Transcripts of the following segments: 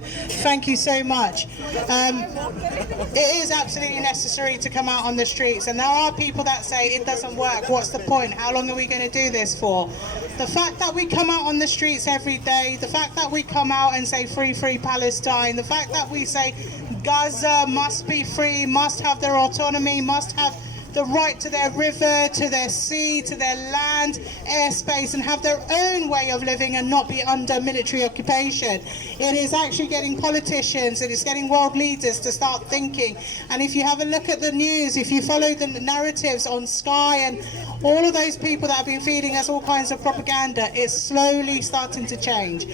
Thank you so much. It is absolutely necessary to come out on the streets, and there are people that say it doesn't work. What's the point? How long are we going to do this for? The fact that we come out on the streets every day, the fact that we come out and say free, free Palestine, the fact that we say Gaza must be free, must have their autonomy, must have the right to their river, to their sea, to their land, airspace, and have their own way of living and not be under military occupation. It is actually getting politicians, it is getting world leaders to start thinking. And if you have a look at the news, if you follow the narratives on Sky and all of those people that have been feeding us all kinds of propaganda, it's slowly starting to change.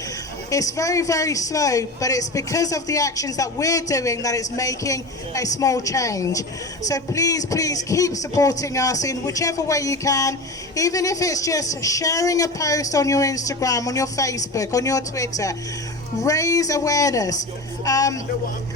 It's very, very slow, but it's because of the actions that we're doing that it's making a small change. So please, please keep supporting us in whichever way you can, even if it's just sharing a post on your Instagram, on your Facebook, on your Twitter. Raise awareness.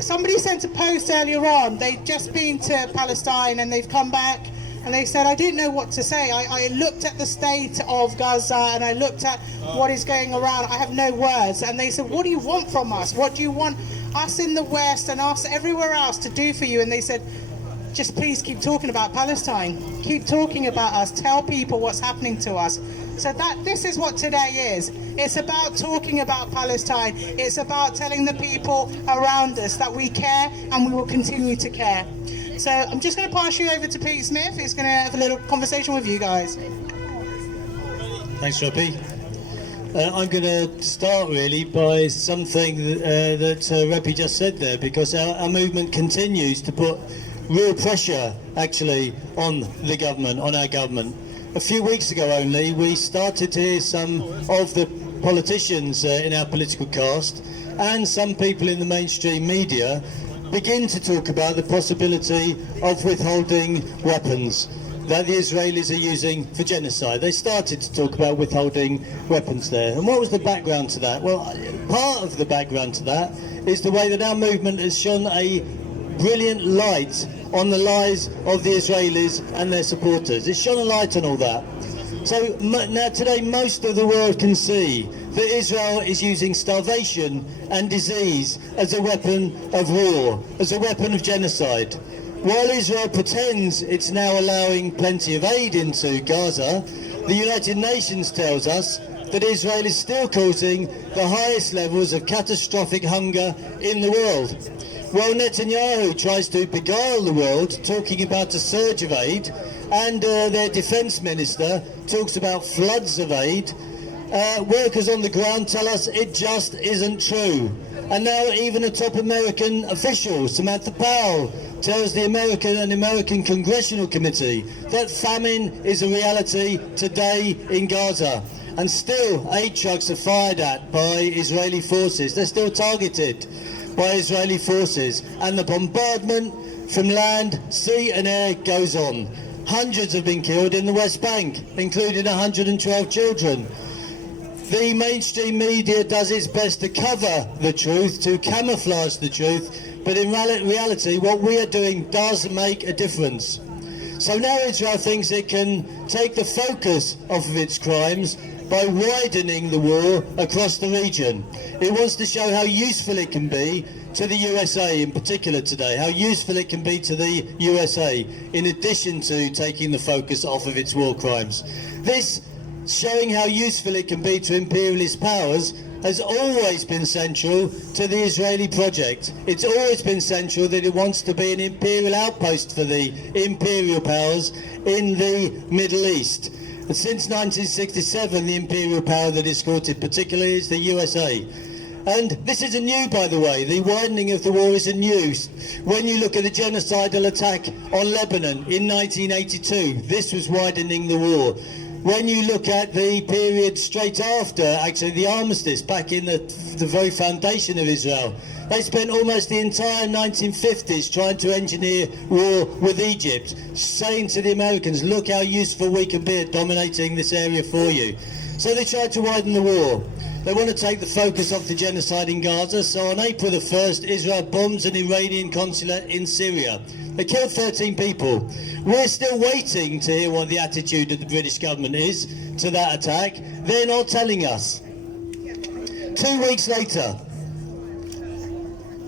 Somebody sent a post earlier on. They'd just been to Palestine and they've come back. And they said, I didn't know what to say. I looked at the state of Gaza and I looked at what is going around. I have no words. And they said, what do you want from us? What do you want us in the West and us everywhere else to do for you? And they said, just please keep talking about Palestine. Keep talking about us. Tell people what's happening to us. So this is what today is. It's about talking about Palestine. It's about telling the people around us that we care and we will continue to care. So I'm just going to pass you over to Pete Smith, who's going to have a little conversation with you guys. Thanks, Robbie. I'm going to start really by something that Robbie just said there, because our movement continues to put real pressure actually on the government, on our government. A few weeks ago only, we started to hear some of the politicians in our political caste and some people in the mainstream media begin to talk about the possibility of withholding weapons that the Israelis are using for genocide. They started to talk about withholding weapons there. And what was the background to that? Well, part of the background to that is the way that our movement has shone a brilliant light on the lies of the Israelis and their supporters. It's shone a light on all that. So now today most of the world can see that Israel is using starvation and disease as a weapon of war, as a weapon of genocide. While Israel pretends it's now allowing plenty of aid into Gaza, the United Nations tells us that Israel is still causing the highest levels of catastrophic hunger in the world. While Netanyahu tries to beguile the world, talking about a surge of aid, and their defence minister talks about floods of aid, workers on the ground tell us it just isn't true. And now even a top American official, Samantha Powell, tells the American Congressional Committee that famine is a reality today in Gaza. And still aid trucks are fired at by Israeli forces. They're still targeted by Israeli forces. And the bombardment from land, sea and air goes on. Hundreds have been killed in the West Bank, including 112 children. The mainstream media does its best to cover the truth, to camouflage the truth, but in reality what we are doing does make a difference. So now Israel thinks it can take the focus off of its crimes by widening the war across the region. It wants to show how useful it can be to the USA in particular today, how useful it can be to the USA in addition to taking the focus off of its war crimes. This showing how useful it can be to imperialist powers has always been central to the Israeli project. It's always been central that it wants to be an imperial outpost for the imperial powers in the Middle East. And since 1967, the imperial power that is courted particularly is the USA. And this isn't new, by the way. The widening of the war isn't new. When you look at the genocidal attack on Lebanon in 1982, this was widening the war. When you look at the period straight after, actually the armistice, back in the very foundation of Israel, they spent almost the entire 1950s trying to engineer war with Egypt, saying to the Americans, look how useful we can be at dominating this area for you. So they tried to widen the war. They want to take the focus off the genocide in Gaza, so on April the 1st, Israel bombs an Iranian consulate in Syria. They killed 13 people. We're still waiting to hear what the attitude of the British government is to that attack. They're not telling us. 2 weeks later,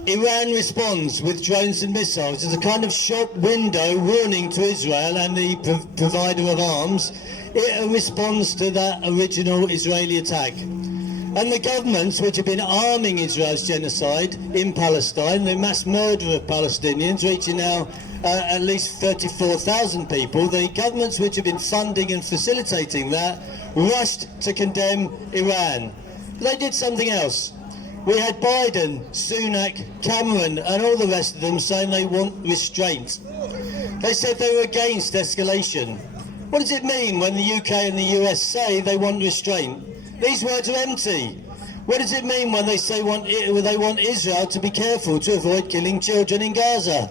Iran responds with drones and missiles as a kind of shop window warning to Israel and the provider of arms. It responds to that original Israeli attack. And the governments which have been arming Israel's genocide in Palestine, the mass murder of Palestinians reaching now at least 34,000 people, the governments which have been funding and facilitating that rushed to condemn Iran. They did something else. We had Biden, Sunak, Cameron and all the rest of them saying they want restraint. They said they were against escalation. What does it mean when the UK and the US say they want restraint? These words are empty. What does it mean when they say they want Israel to be careful to avoid killing children in Gaza?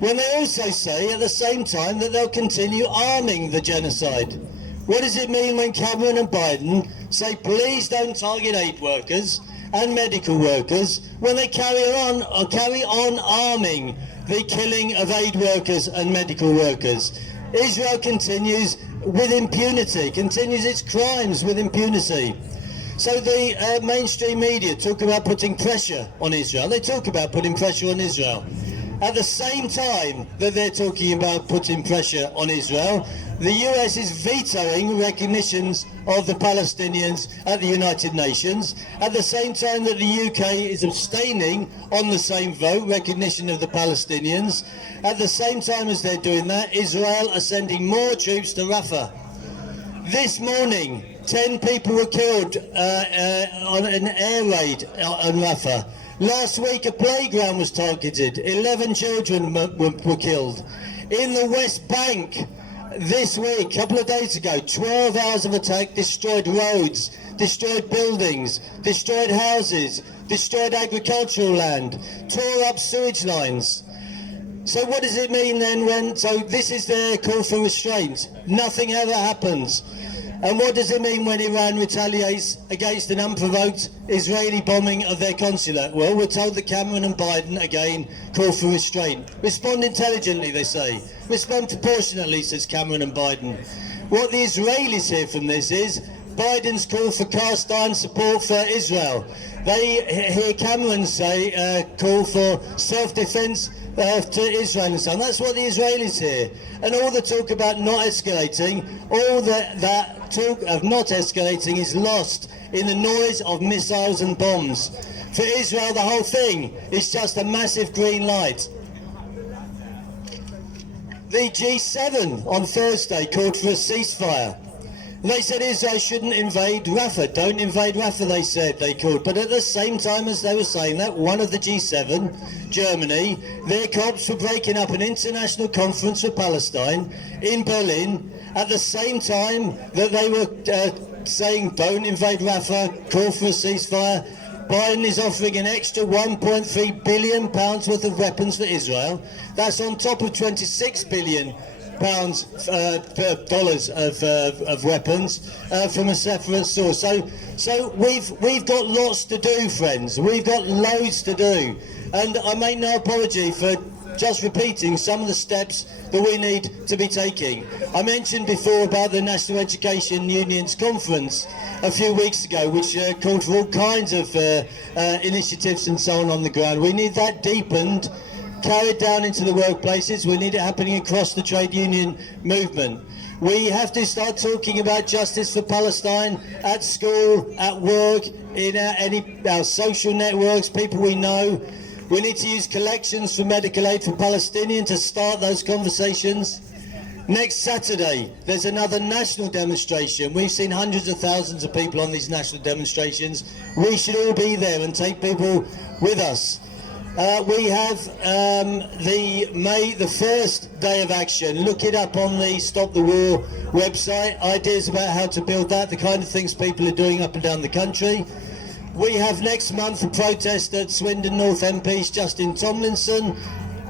When they also say at the same time that they'll continue arming the genocide. What does it mean when Cameron and Biden say please don't target aid workers and medical workers when they carry on arming the killing of aid workers and medical workers? Israel continues with impunity, continues its crimes with impunity. So the mainstream media talk about putting pressure on Israel. They talk about putting pressure on Israel. At the same time that they're talking about putting pressure on Israel, the US is vetoing recognitions of the Palestinians at the United Nations. At the same time that the UK is abstaining on the same vote, recognition of the Palestinians. At the same time as they're doing that, Israel are sending more troops to Rafah. This morning, 10 people were killed on an air raid on Rafah. Last week, a playground was targeted. 11 children were killed. In the West Bank, this week, a couple of days ago, 12 hours of attack destroyed roads, destroyed buildings, destroyed houses, destroyed agricultural land, tore up sewage lines. So what does it mean then so this is their call for restraint. Nothing ever happens. And what does it mean when Iran retaliates against an unprovoked Israeli bombing of their consulate? Well, we're told that Cameron and Biden, again, call for restraint. Respond intelligently, they say. Respond proportionately, says Cameron and Biden. What the Israelis hear from this is Biden's call for cast iron support for Israel. They hear Cameron say call for self-defense to Israel and so on. That's what the Israelis hear. And all the talk about not escalating, all that talk of not escalating is lost in the noise of missiles and bombs. For Israel, the whole thing is just a massive green light. The G7 on Thursday called for a ceasefire. They said Israel shouldn't invade Rafah. Don't invade Rafah, they said, they called. But at the same time as they were saying that, one of the G7, Germany, their cops were breaking up an international conference for Palestine in Berlin at the same time that they were saying don't invade Rafah, call for a ceasefire. Biden is offering an extra £1.3 billion worth of weapons for Israel. That's on top of $26 billion dollars of weapons from a separate source. So we've got lots to do, friends. We've got loads to do, and I make no apology for just repeating some of the steps that we need to be taking. I mentioned before about the National Education Union's conference a few weeks ago, which called for all kinds of initiatives and so on the ground. We need that deepened, carried down into the workplaces. We need it happening across the trade union movement. We have to start talking about justice for Palestine at school, at work, in our social networks, people we know. We need to use collections for medical aid for Palestinians to start those conversations. Next Saturday, there's another national demonstration. We've seen hundreds of thousands of people on these national demonstrations. We should all be there and take people with us. We have the first day of action. Look it up on the Stop the War website. Ideas about how to build that, the kind of things people are doing up and down the country. We have next month a protest at Swindon North MP's Justin Tomlinson.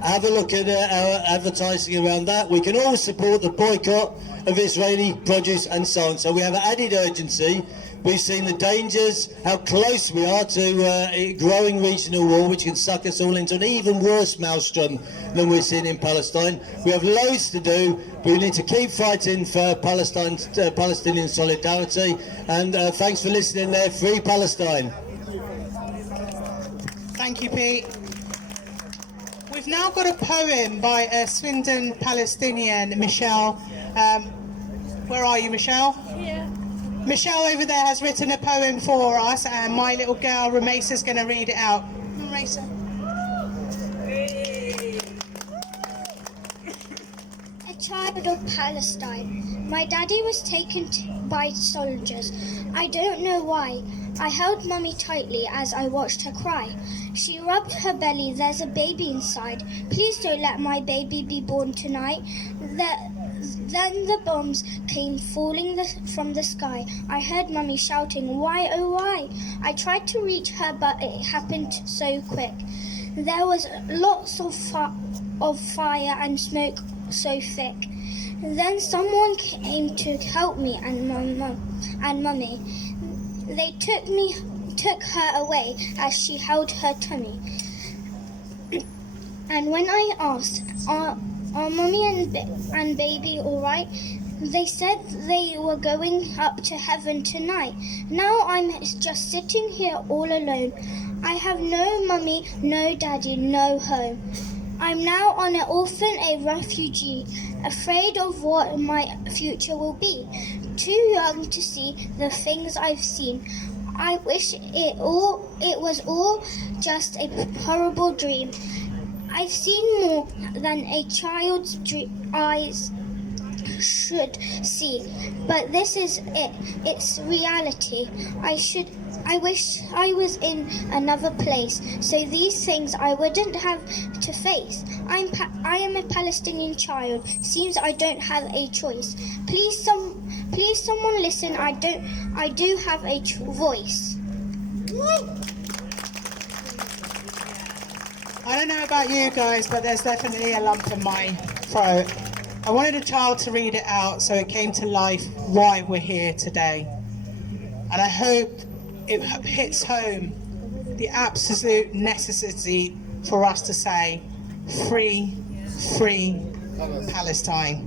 Have a look at our advertising around that. We can all support the boycott of Israeli produce and so on. So we have added urgency. We've seen the dangers, how close we are to a growing regional war, which can suck us all into an even worse maelstrom than we're seeing in Palestine. We have loads to do. We need to keep fighting for Palestinian solidarity. And thanks for listening there. Free Palestine. Thank you, Pete. We've now got a poem by a Swindon Palestinian, Michelle. Where are you, Michelle? Yeah. Michelle over there has written a poem for us, and my little girl, Ramesa's going to read it out. Ramesa. A child of Palestine. My daddy was taken by soldiers. I don't know why. I held Mummy tightly as I watched her cry. She rubbed her belly. There's a baby inside. Please don't let my baby be born tonight. Then the bombs came falling from the sky. I heard Mummy shouting, "Why, oh why?" I tried to reach her, but it happened so quick. There was lots of fire and smoke so thick. Then someone came to help me and Mummy. They took her away as she held her tummy. And when I asked, Are Mummy and baby all right? They said they were going up to heaven tonight. Now I'm just sitting here all alone. I have no mummy, no daddy, no home. I'm now an orphan, a refugee, afraid of what my future will be. Too young to see the things I've seen. I wish it was all just a horrible dream. I've seen more than a child's eyes should see, but this is it. It's reality. I wish I was in another place, so these things I wouldn't have to face. I am a Palestinian child. Seems I don't have a choice. Please someone listen. I do have a voice. I don't know about you guys, but there's definitely a lump in my throat. I wanted a child to read it out so it came to life why we're here today. And I hope it hits home the absolute necessity for us to say, free, free Palestine.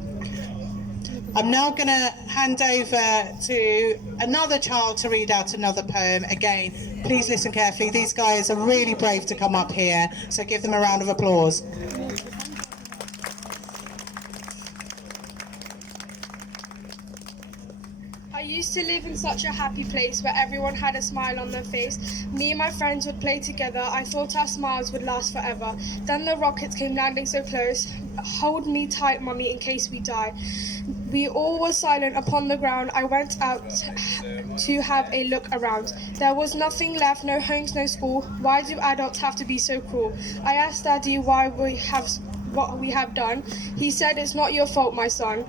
I'm now going to hand over to another child to read out another poem. Again, please listen carefully. These guys are really brave to come up here, so give them a round of applause. I used to live in such a happy place where everyone had a smile on their face. Me and my friends would play together. I thought our smiles would last forever. Then the rockets came landing so close. Hold me tight, Mummy, in case we die. We all were silent upon the ground. I went out to have a look around. There was nothing left, no homes, no school. Why do adults have to be so cruel? I asked Daddy why what we have done. He said, "It's not your fault, my son.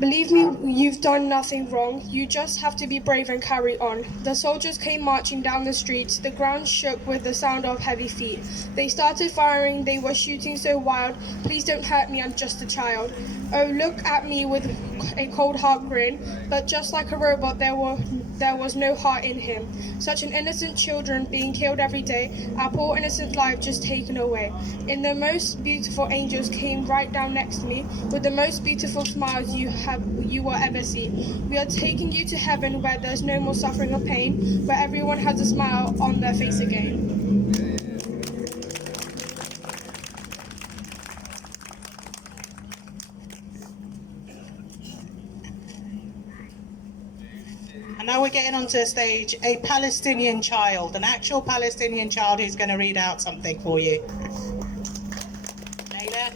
Believe me, you've done nothing wrong. You just have to be brave and carry on." The soldiers came marching down the streets. The ground shook with the sound of heavy feet. They started firing. They were shooting so wild. "Please don't hurt me, I'm just a child." Oh, look at me with a cold heart grin. But just like a robot, there was no heart in him. Such an innocent children being killed every day. Our poor innocent life just taken away. And the most beautiful angels came right down next to me with the most beautiful smiles you will ever see. We are taking you to heaven where there's no more suffering or pain, where everyone has a smile on their face again. And now we're getting onto the stage a Palestinian child, an actual Palestinian child who's going to read out something for you. Naila?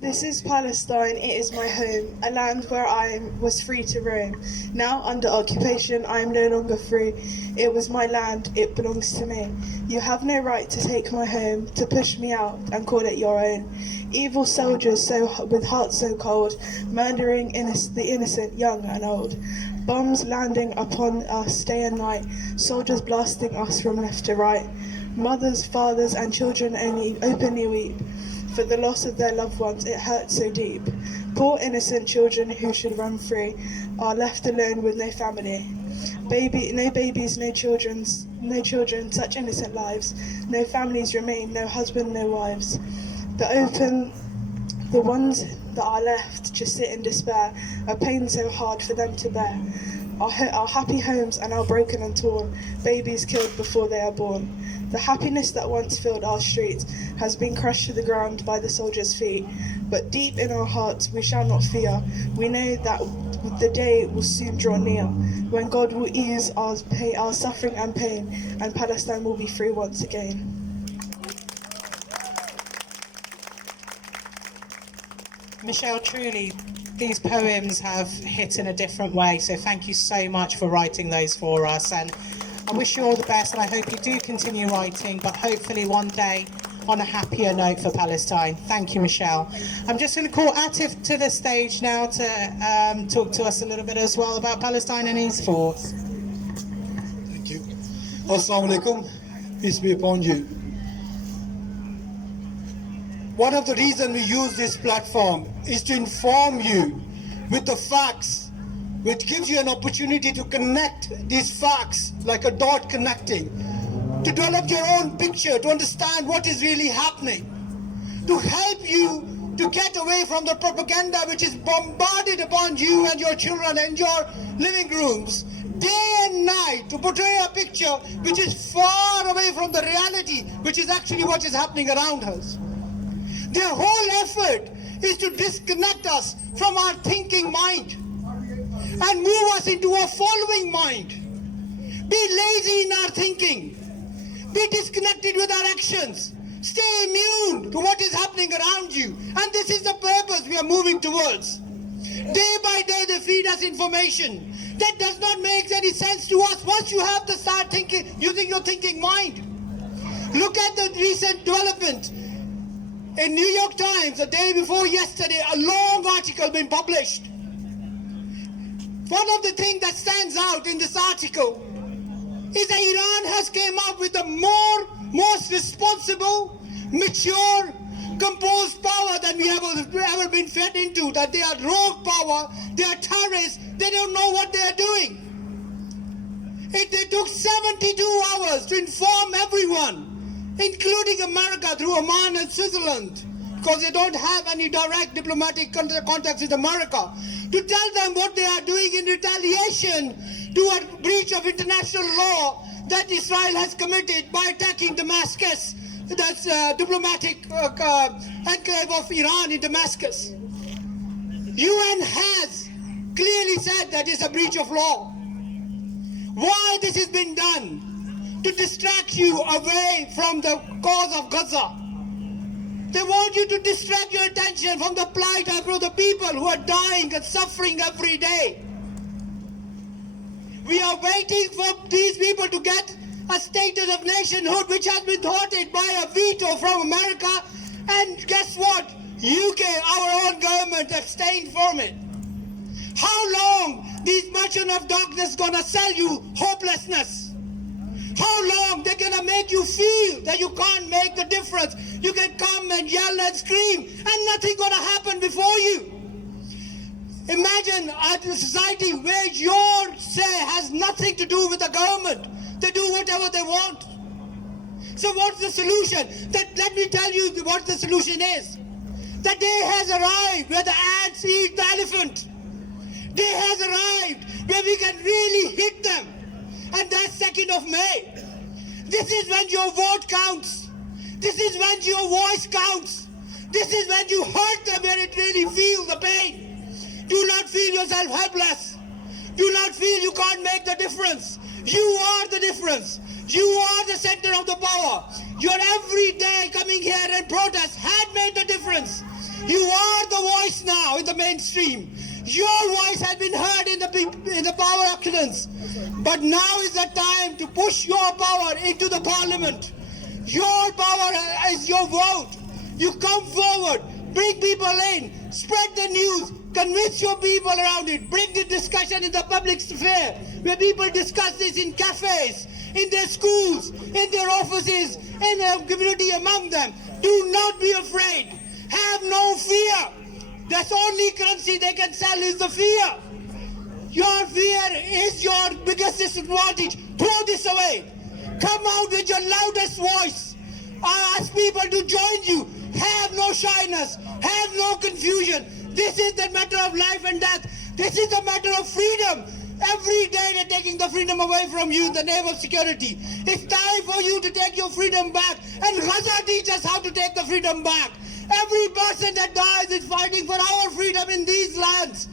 This is Palestine, it is my home, a land where I was free to roam. Now under occupation, I am no longer free. It was my land, it belongs to me. You have no right to take my home, to push me out and call it your own. Evil soldiers with hearts so cold, murdering the innocent, young and old. Bombs landing upon us day and night, soldiers blasting us from left to right. Mothers, fathers and children only openly weep. For the loss of their loved ones, it hurts so deep. Poor innocent children who should run free are left alone with no family. No babies, no children, such innocent lives. No families remain, no husband, no wives. The ones that are left just sit in despair, a pain so hard for them to bear. our happy homes are now broken and torn, babies killed before they are born. The happiness that once filled our streets has been crushed to the ground by the soldiers' feet. But deep in our hearts we shall not fear. We know that the day will soon draw near, when God will ease our suffering and pain, and Palestine will be free once again. Michelle, truly, these poems have hit in a different way, so thank you so much for writing those for us, and I wish you all the best, and I hope you do continue writing, but hopefully one day on a happier note for Palestine. Thank you, Michelle. I'm just going to call Atif to the stage now to talk to us a little bit as well about Palestine and his thoughts. Thank you. Assalamu alaikum. Peace be upon you. One of the reasons we use this platform is to inform you with the facts, which gives you an opportunity to connect these facts like a dot connecting, to develop your own picture, to understand what is really happening, to help you to get away from the propaganda which is bombarded upon you and your children and your living rooms, day and night, to portray a picture which is far away from the reality, which is actually what is happening around us. Their whole effort is to disconnect us from our thinking mind and move us into a following mind. Be lazy in our thinking. Be disconnected with our actions. Stay immune to what is happening around you. And this is the purpose we are moving towards. Day by day they feed us information that does not make any sense to us once you have to start thinking, using your thinking mind. Look at the recent development. In New York Times, the day before yesterday, a long article been published. One of the things that stands out in this article is that Iran has came up with the most responsible, mature, composed power that we have ever been fed into. That they are rogue power, they are terrorists, they don't know what they are doing. They took 72 hours to inform everyone, including America through Oman and Switzerland, because they don't have any direct diplomatic contacts with America, to tell them what they are doing in retaliation to a breach of international law that Israel has committed by attacking Damascus, that's diplomatic enclave of Iran in Damascus. UN has clearly said that it's a breach of law. Why this has been done? To distract you away from the cause of Gaza. They want you to distract your attention from the plight of the people who are dying and suffering every day. We are waiting for these people to get a status of nationhood which has been thwarted by a veto from America, and guess what? UK, our own government, abstained from it. How long these merchants of darkness gonna sell you hopelessness? How long they're gonna make you feel that you can't make the difference? You can come and yell and scream and nothing gonna happen before you. Imagine a society where your say has nothing to do with the government. They do whatever they want. So what's the solution? Let me tell you what the solution is. The day has arrived where the ants eat the elephant. Day has arrived where we can really hit them. And that's 2nd of May. This is when your vote counts. This is when your voice counts. This is when you hurt them where it really feels the pain. Do not feel yourself helpless. Do not feel you can't make the difference. You are the difference. You are the center of the power. Your every day coming here and protest had made the difference. You are the voice now in the mainstream. Your voice has been heard in the power auctions. But now is the time to push your power into the parliament. Your power is your vote. You come forward, bring people in, spread the news, convince your people around it, bring the discussion in the public sphere, where people discuss this in cafes, in their schools, in their offices, in their community among them. Do not be afraid. Have no fear. That's only currency they can sell is the fear. Your fear is your biggest disadvantage. Throw this away. Come out with your loudest voice. Ask people to join you. Have no shyness. Have no confusion. This is the matter of life and death. This is the matter of freedom. Every day they're taking the freedom away from you in the name of security. It's time for you to take your freedom back, and Gaza teaches us how to take the freedom back. Every person that dies is fighting for our freedom in these lands.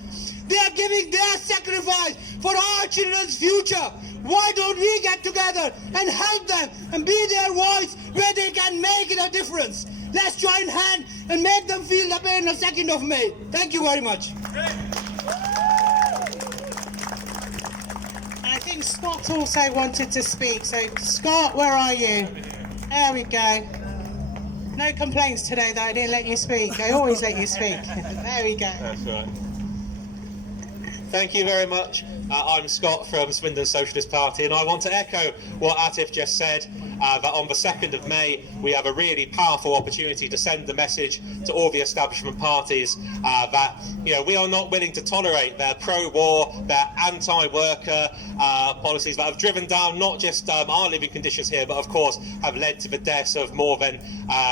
They are giving their sacrifice for our children's future. Why don't we get together and help them and be their voice where they can make a difference? Let's join hands and make them feel the pain on 2nd of May. Thank you very much. I think Scott also wanted to speak. So, Scott, where are you? There we go. No complaints today that I didn't let you speak. I always let you speak. There we go. That's right. Thank you very much. I'm Scott from Swindon Socialist Party, and I want to echo what Atif just said, that on the 2nd of May we have a really powerful opportunity to send the message to all the establishment parties that we are not willing to tolerate their pro-war, their anti-worker policies that have driven down not just our living conditions here, but of course have led to the deaths of more than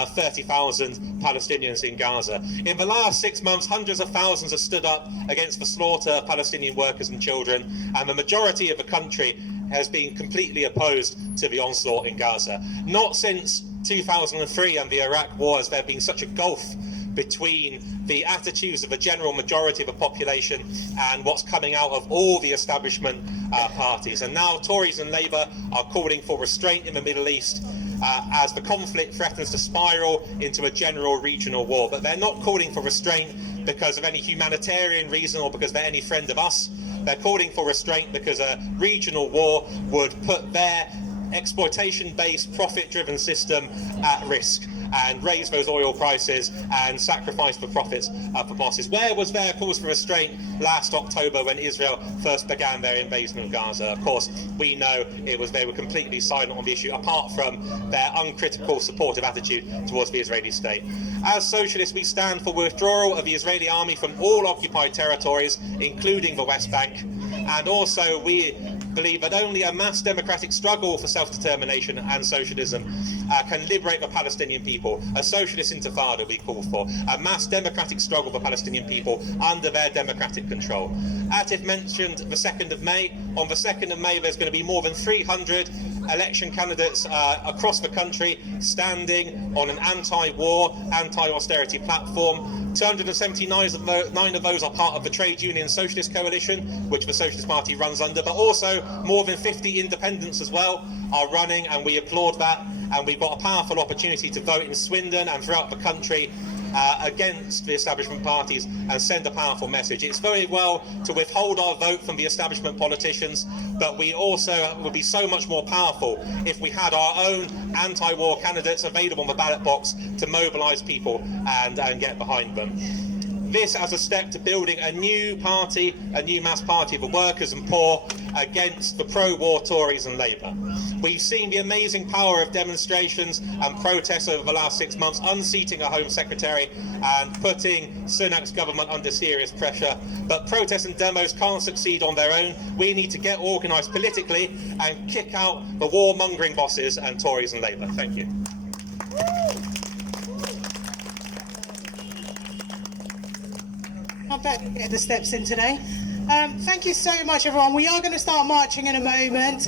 30,000 Palestinians in Gaza. In the last 6 months, hundreds of thousands have stood up against the slaughter of Palestinian workers and children, and the majority of the country has been completely opposed to the onslaught in Gaza. Not since 2003 and the Iraq war has there been such a gulf between the attitudes of the general majority of the population and what's coming out of all the establishment parties. And now Tories and Labour are calling for restraint in the Middle East as the conflict threatens to spiral into a general regional war. But they're not calling for restraint because of any humanitarian reason or because they're any friend of us. They're calling for restraint because a regional war would put their exploitation-based, profit-driven system at risk and raise those oil prices and sacrifice the profits for bosses. Where was their cause for restraint last October when Israel first began their invasion of Gaza? Of course, we know they were completely silent on the issue, apart from their uncritical, supportive attitude towards the Israeli state. As socialists, we stand for withdrawal of the Israeli army from all occupied territories, including the West Bank, and also we believe that only a mass democratic struggle for self-determination and socialism can liberate the Palestinian people. A socialist intifada we call for, a mass democratic struggle for Palestinian people under their democratic control. Atif mentioned the 2nd of May. On the 2nd of May there's going to be more than 300 election candidates across the country standing on an anti-war, anti-austerity platform. 279 of those are part of the Trade Union Socialist Coalition, which the Socialist Party runs under, but also more than 50 independents as well are running, and we applaud that. And we've got a powerful opportunity to vote in Swindon and throughout the country against the establishment parties and send a powerful message. It's very well to withhold our vote from the establishment politicians, but we also would be so much more powerful if we had our own anti-war candidates available on the ballot box to mobilise people and get behind them. This as a step to building a new party, a new mass party of the workers and poor against the pro-war Tories and Labour. We've seen the amazing power of demonstrations and protests over the last 6 months, unseating a Home Secretary and putting Sunak's government under serious pressure. But protests and demos can't succeed on their own. We need to get organised politically and kick out the warmongering bosses and Tories and Labour. Thank you. I better get the steps in today. Thank you so much, everyone. We are going to start marching in a moment.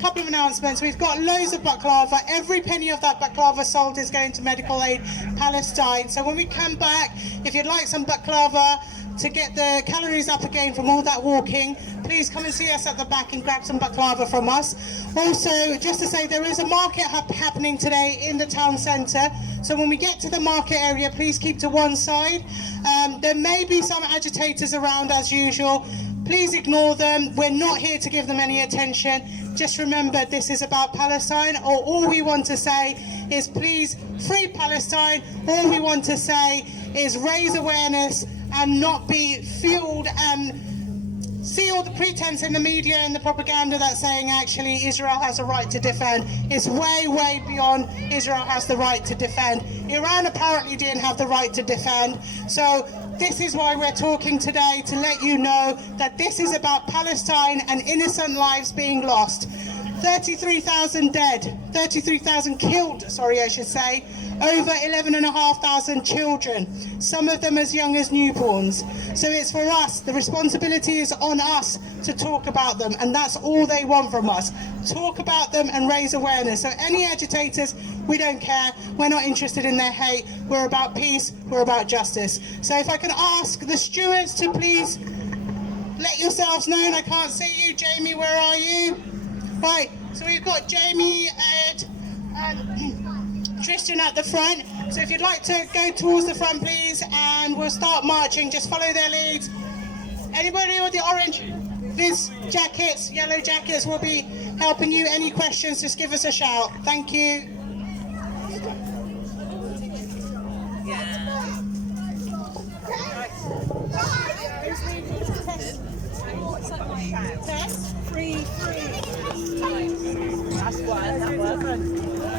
Couple of announcements. We've got loads of baklava. Every penny of that baklava sold is going to Medical Aid Palestine. So when we come back, if you'd like some baklava to get the calories up again from all that walking, please come and see us at the back and grab some baklava from us. Also, just to say, there is a market happening today in the town centre. So when we get to the market area, please keep to one side. There may be some agitators around as usual. Please ignore them. We're not here to give them any attention. Just remember, this is about Palestine. All we want to say is please free Palestine. All we want to say is raise awareness and not be fueled and see all the pretense in the media and the propaganda that's saying actually Israel has a right to defend. It's way, way beyond Israel has the right to defend. Iran apparently didn't have the right to defend. So this is why we're talking today, to let you know that this is about Palestine and innocent lives being lost. 33,000 dead, 33,000 killed, sorry I should say, over 11,500 children, some of them as young as newborns. So it's for us, the responsibility is on us to talk about them, and that's all they want from us. Talk about them and raise awareness. So any agitators, we don't care, we're not interested in their hate, we're about peace, we're about justice. So if I can ask the stewards to please let yourselves known. I can't see you. Jamie, where are you? Right, so we've got Jamie, Ed, and Tristan at the front. So if you'd like to go towards the front, please, and we'll start marching. Just follow their leads. Anybody with the orange Viz jackets, yellow jackets will be helping you. Any questions, just give us a shout. Thank you. Test. Free. That's one. That works.